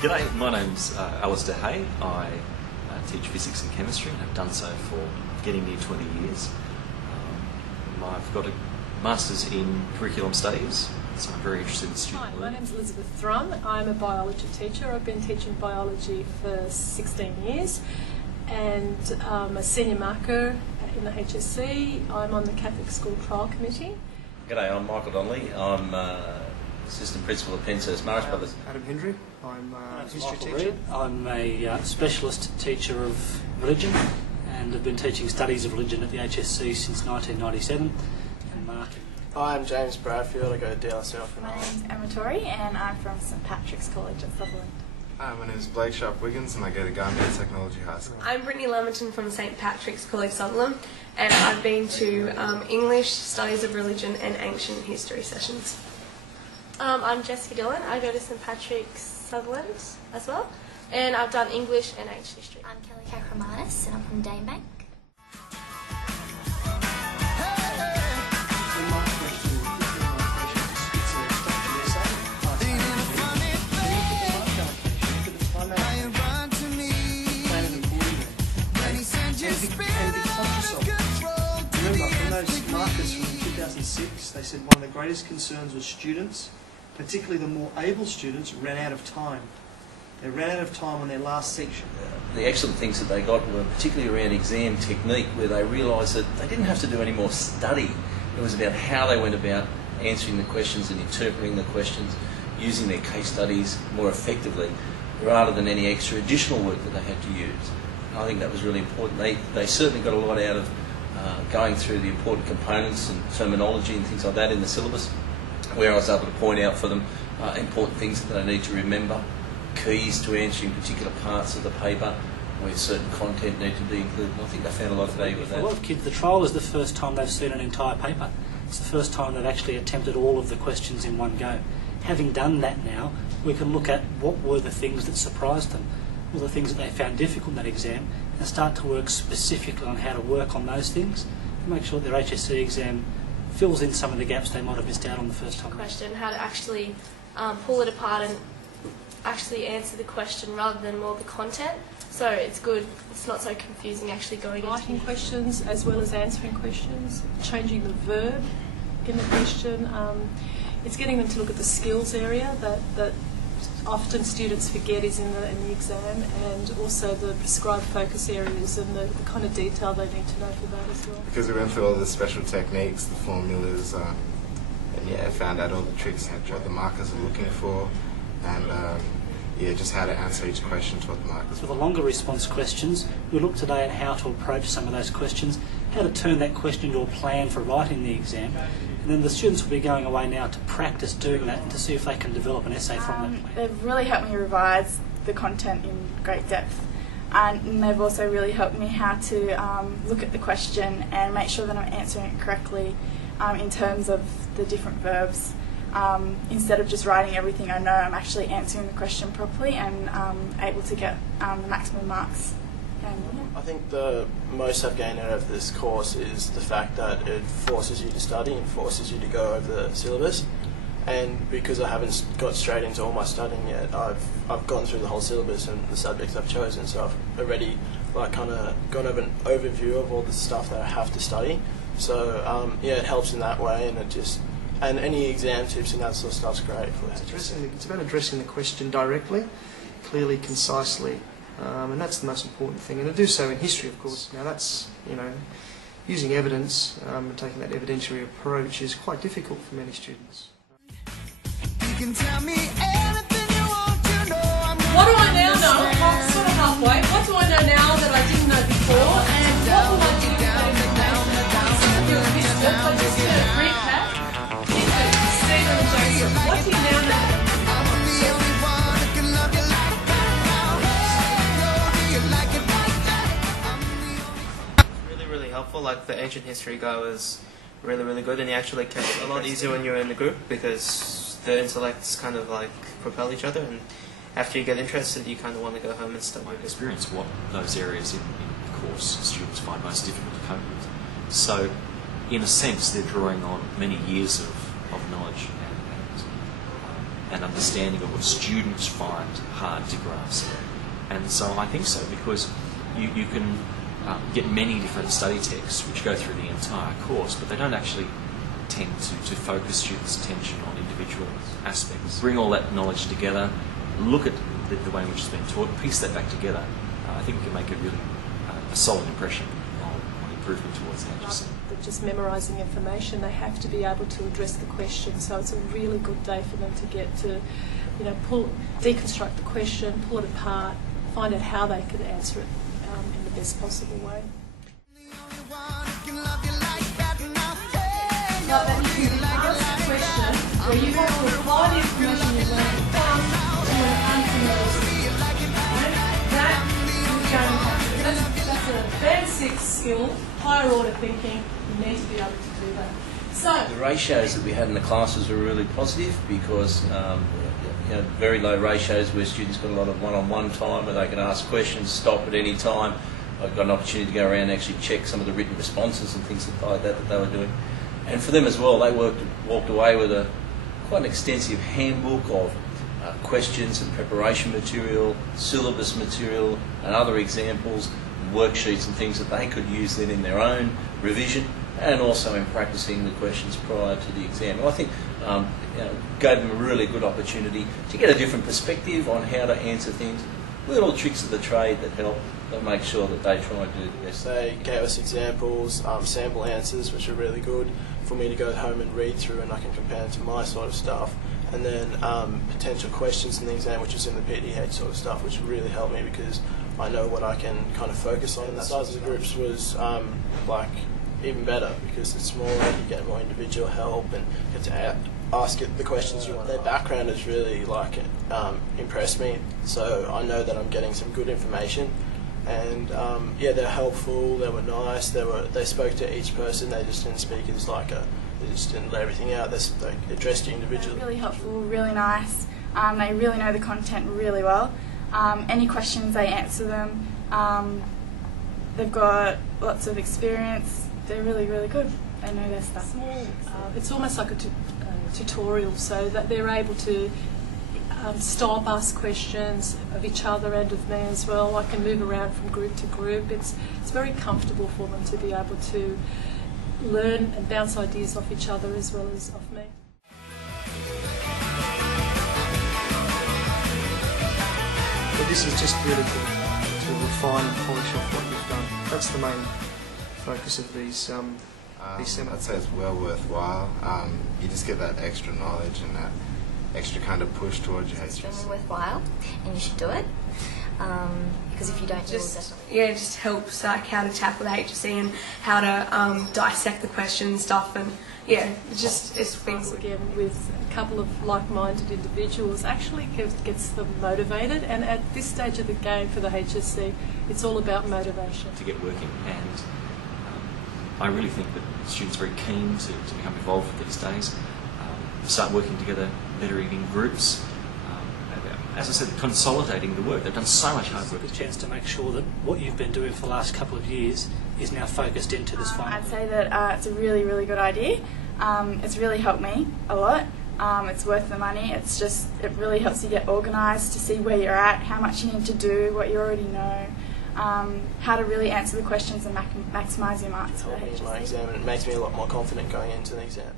G'day, my name's Alistair Hay. I teach physics and chemistry and have done so for getting near 20 years. I've got a Master's in Curriculum Studies, so I'm very interested in student Hi, my learning. name's Elizabeth Thrum. I'm a biology teacher. I've been teaching biology for 16 years and I'm a senior marker in the HSC. I'm on the Catholic School Trial Committee. G'day, I'm Michael Donnelly. I'm Assistant Principal at Penshurst Marist Brothers. Adam Hendry. I'm a history Michael teacher. Reid. I'm a specialist teacher of religion and have been teaching studies of religion at the HSC since 1997. And Mark. Hi, I'm James Bradfield. I go to DLSL from My name's Emma Torrey and I'm from St Patrick's College at Sutherland. Hi, my name is Blake Sharp-Wiggins and I go to Gambia Technology High School. I'm Brittany Lamington from St Patrick's College, Sutherland, and I've been to English, Studies of Religion and Ancient History sessions. I'm Jessica Dillon. I go to St Patrick's, Sutherland as well, and I've done English and Ancient History. I'm Kelly Kakramanis and I'm from Danebank. Remember, from those markers from 2006, they said one of the greatest concerns was students, particularly the more able students, ran out of time. They ran out of time on their last section. The excellent things that they got were particularly around exam technique, where they realised that they didn't have to do any more study. It was about how they went about answering the questions and interpreting the questions, using their case studies more effectively, rather than any extra additional work that they had to use. I think that was really important. They certainly got a lot out of going through the important components and terminology and things like that in the syllabus, where I was able to point out for them important things that they need to remember, keys to answering particular parts of the paper, where certain content need to be included. And I think they found a lot of value with For that. a lot of kids, the trial is the first time they've seen an entire paper. It's the first time they've actually attempted all of the questions in one go. Having done that now, we can look at what were the things that surprised them, what were the things that they found difficult in that exam, and start to work specifically on how to work on those things and make sure that their HSC exam fills in some of the gaps they might have missed out on the first time. Question, how to actually pull it apart and actually answer the question rather than more the content. So it's good, it's not so confusing actually going into Writing questions as well as answering questions, changing the verb in the question. It's getting them to look at the skills area that often students forget is in the exam, and also the prescribed focus areas and the kind of detail they need to know for that as well. Because we went through all the special techniques, the formulas, and yeah, found out all the tricks and what the markers are looking for, and yeah, just how to answer each question to what the markers For were. the longer response questions, we look today at how to approach some of those questions, how to turn that question into a plan for writing the exam, and then the students will be going away now to practice doing that and to see if they can develop an essay from that plan. They've really helped me revise the content in great depth, and they've also really helped me how to look at the question and make sure that I'm answering it correctly in terms of the different verbs. Instead of just writing everything I know, I'm actually answering the question properly and able to get the maximum marks. And, yeah. I think the most I've gained out of this course is the fact that it forces you to study and forces you to go over the syllabus. And because I haven't got straight into all my studying yet, I've gone through the whole syllabus and the subjects I've chosen, so I've already kind of gone over an overview of all the stuff that I have to study. So yeah, it helps in that way, and and any exam tips and that sort of stuff's great for that. It's about addressing the question directly, clearly, concisely, and that's the most important thing. And to do so in history, of course. Now that's, using evidence and taking that evidentiary approach is quite difficult for many students. You can tell me anything you want to know. What do I now know? Sort of halfway. What do I know now that I didn't know before? And what will I do just to recap? What do you now know? Really helpful. Like the ancient history guy was really good, and he actually kept it a lot easier when you're in the group because the intellects kind of like propel each other, and after you get interested you kind of want to go home and study. My experience, what those areas in the course students find most difficult to cope with. So in a sense they're drawing on many years of knowledge and and understanding of what students find hard to grasp. And so I think so, because you can get many different study texts which go through the entire course, but they don't actually tend to focus students' attention on individual aspects. Bring all that knowledge together, look at the way in which it's been taught, piece that back together. I think we can make a really a solid impression on improvement towards the HSC. They're just memorising information, they have to be able to address the question, so it's a really good day for them to get to, deconstruct the question, pull it apart, find out how they can answer it in the best possible way. Like that you can ask a question where you have to apply the information you've learned to an unfamiliar That's a band 6 skill, higher order thinking. You need to be able to do that. So the ratios that we had in the classes were really positive because very low ratios where students got a lot of one-on-one time where they can ask questions, stop at any time. I got an opportunity to go around and actually check some of the written responses and things like that they were doing. And for them as well, they walked away with quite an extensive handbook of questions and preparation material, syllabus material, and other examples, and worksheets and things that they could use then in their own revision, and also in practicing the questions prior to the exam. And I think gave them a really good opportunity to get a different perspective on how to answer things, little tricks of the trade that help that make sure that they try and do the best. They gave us examples, sample answers, which are really good for me to go home and read through, and I can compare them to my sort of stuff. And then potential questions in the exam, which is in the PDH sort of stuff, which really helped me because I know what I can kind of focus on. And the size of the groups was even better because it's smaller, you get more individual help and get to ask it the questions you want. Their background has really impressed me, so I know that I'm getting some good information. And they're helpful. They were nice. They spoke to each person. They just didn't speak as they just didn't let everything out. They addressed you individually. They're really helpful, really nice. They really know the content really well. Any questions, they answer them. They've got lots of experience. They're really, really good. They know their stuff. It's almost like a tutorial, so that they're able to stop, ask questions of each other and of me as well. I can move around from group to group. It's very comfortable for them to be able to learn and bounce ideas off each other as well as off me. But this is just really good to refine and polish off what you've done. That's the main focus of these seminars. I'd say it's well worthwhile. You just get that extra knowledge and that extra kind of push towards your HSC. It's extremely worthwhile, and you should do it. Because if you don't, it just helps how to tackle the HSC and how to dissect the questions and stuff, and it's things again with a couple of like-minded individuals actually gets them motivated. And at this stage of the game for the HSC, it's all about motivation to get working. And I really think that students are very keen to become involved with these days. Start working together better in groups. As I said, consolidating the work. They've done so much hard work. A chance to make sure that what you've been doing for the last couple of years is now focused into this final. I'd say that it's a really, really good idea. It's really helped me a lot. It's worth the money. It really helps you get organised to see where you're at, how much you need to do, what you already know, how to really answer the questions and maximise your marks for the HSC. My exam, and it makes me a lot more confident going into the exam.